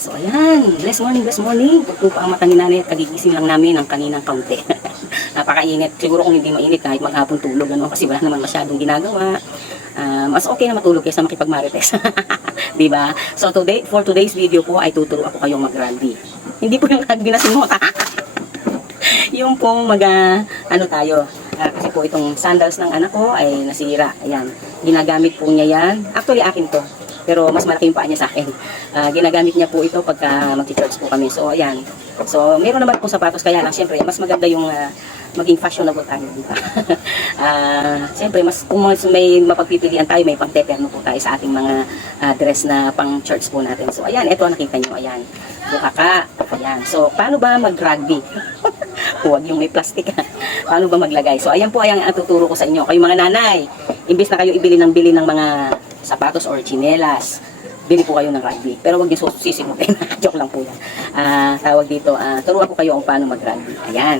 So ayan, bless morning, bless morning. Pagtupa ang mata ni nanay at kagigising lang namin ng kaninang kaunti. Napakainit. Siguro kung hindi mainit kahit maghapon tulog, ano, kasi wala naman masyadong ginagawa. Mas okay na matulog kaysa makipagmarites. Diba? So today, for today's video po ay tuturo ako kayong mag-rugby. Hindi po yung rugby na sinunod. Yung pong ano tayo. Kasi po itong sandals ng anak ko ay nasira. Ayan. Ginagamit po niya yan. Actually akin to. Pero mas malaki yung paa niya sa akin. Ginagamit niya po ito pagka mag-church po kami. So, ayan. So, meron naman po sapatos. Kaya lang, syempre, mas maganda yung maging fashionable tayo. Diba? Syempre, kung may mapagpipilian tayo, may pang-teterno po tayo sa ating mga dress na pang-church po natin. So, ayan. Ito ang nakita nyo. Ayan. Bukaka. Ayan. So, paano ba mag-rugby? Huwag yung may plastic. Paano ba maglagay? So, ayan po ang tuturo ko sa inyo. Kayo mga nanay, imbis na kayo bili ng mga sapatos or chinelas, bili po kayo ng rugby. Pero huwag niyo sisimutin. Joke lang po yan. Tawag dito, turuan ko kayo kung paano mag-rugby. Ayan.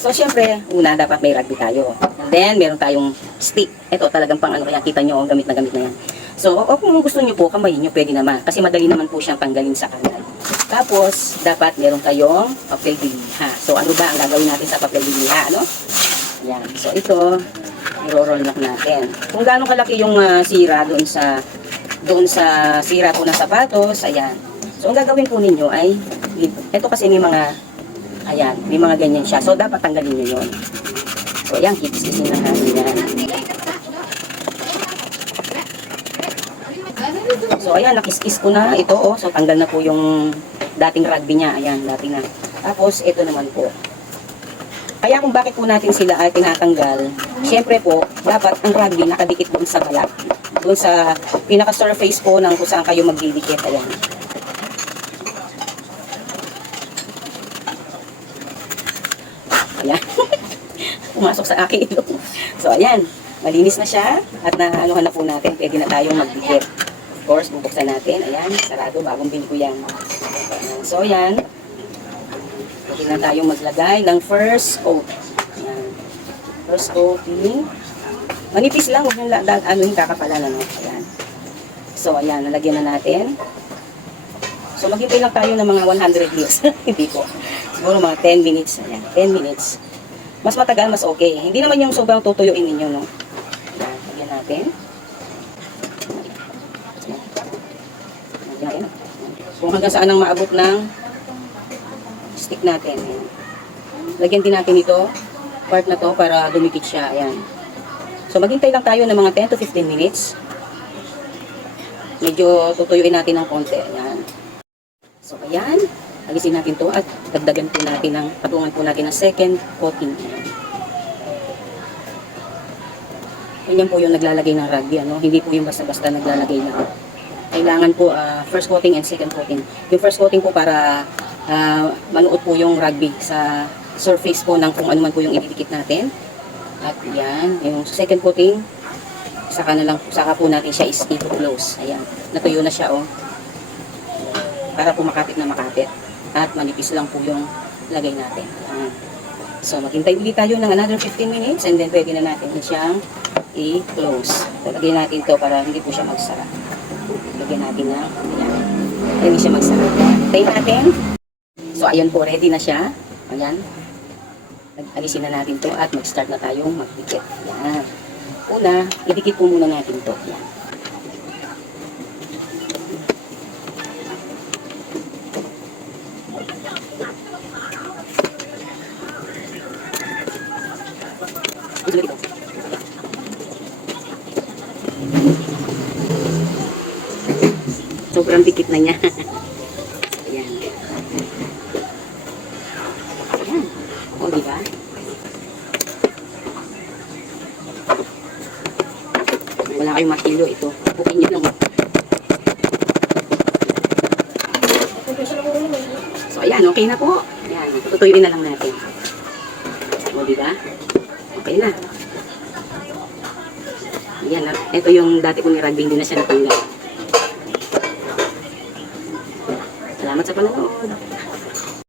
So, syempre, una, dapat may rugby tayo. And then, meron tayong stick. Ito talagang pang ano kaya, kita nyo, gamit na yan. So, kung gusto nyo po, kamayin nyo, pwede naman. Kasi madali naman po siyang tanggalin sa kanal. Tapos, dapat meron tayong papel de liha. So, ano ba ang gagawin natin sa papel de liha, ano? Ayan. So, ito, i-roll lock natin. Kung gaano kalaki yung sira doon sa sira po ng sapatos, ayan. So, ang gagawin po ninyo ay, ito kasi may mga, ayan, may mga ganyan siya. So, dapat tanggalin nyo yun. So, ayan, kikis-kisin lang natin yan. So, ayan, nakis-kis ko na ito, oh. So, tanggal na po yung dating rugby niya. Ayan, dati na. Tapos, ito naman po. Kaya kung bakit po natin sila ay tinatanggal, syempre po, dapat ang rugby nakadikit doon sa balat. Doon sa pinaka-surface po ng kung saan kayo magdidikit. Ayan. Ayan. Pumasok sa akin ito. So, ayan. Malinis na siya. At naanuhan na po natin. Pwede na tayong magdikit. Of course, bubuksan natin. Ayan. Sarado. Bagong bili ko yan. So, ayan. Pwede na tayong maglagay ng first coat. Ayan. First coating. Manipis lang. Huwag yung kakapalan. Ano? Ayan. So, ayan. Nalagyan na natin. So, maghintay lang tayo ng mga 100 years. Hindi po. Siguro mga 10 minutes. Ayan. 10 minutes. Mas matagal, mas okay. Hindi naman yung sobrang tutuyuin ninyo, no? Ayan. Lagyan natin. Lagyan natin. Kung hanggang saan ang maabot ng stick natin. Ayan. Lagyan din natin ito, part na to, para dumikit siya. Ayan. So, maghintay lang tayo ng mga 10 to 15 minutes. Medyo tutuyuin natin ng konti. Ayan. So, ayan. Alisin natin to at dagdagan po natin patungan po natin ng second coating. Ayan. Ganyan po yung naglalagay ng rugby. Ano? Hindi po yung basta-basta naglalagay na. Kailangan po first coating and second coating. Yung first coating po para manuot po yung rugby sa surface po ng kung ano man po yung ididikit natin. At yan, yung second coating, saka po natin siya is i-close. Ayan, natuyo na siya, oh. Para po makapit na makapit. At manipis lang po yung lagay natin. Ayan. So, maghintay ulit tayo ng another 15 minutes and then pwede na natin siyang i-close. So, lagay natin to para hindi po siya magsara. Lagyan natin na, ayan. Hindi siya magsara. Tayo natin. So, ayan po, ready na siya. Ayan. Alisin na natin to at mag-start na tayong magdikit. Ayan. Una, idikit po muna natin to. Ayan. Sobrang dikit na niya. Ayan. Ayan. O, diba? Wala kayong makilo ito. Pukin nyo lang. So, ayan. Okay na po. Ayan. Tutuyuin na lang natin. O, diba? Okay na. Ayan. Ito yung dati kong nirugby. Hindi na siya natanggal. Salamat sa panonood.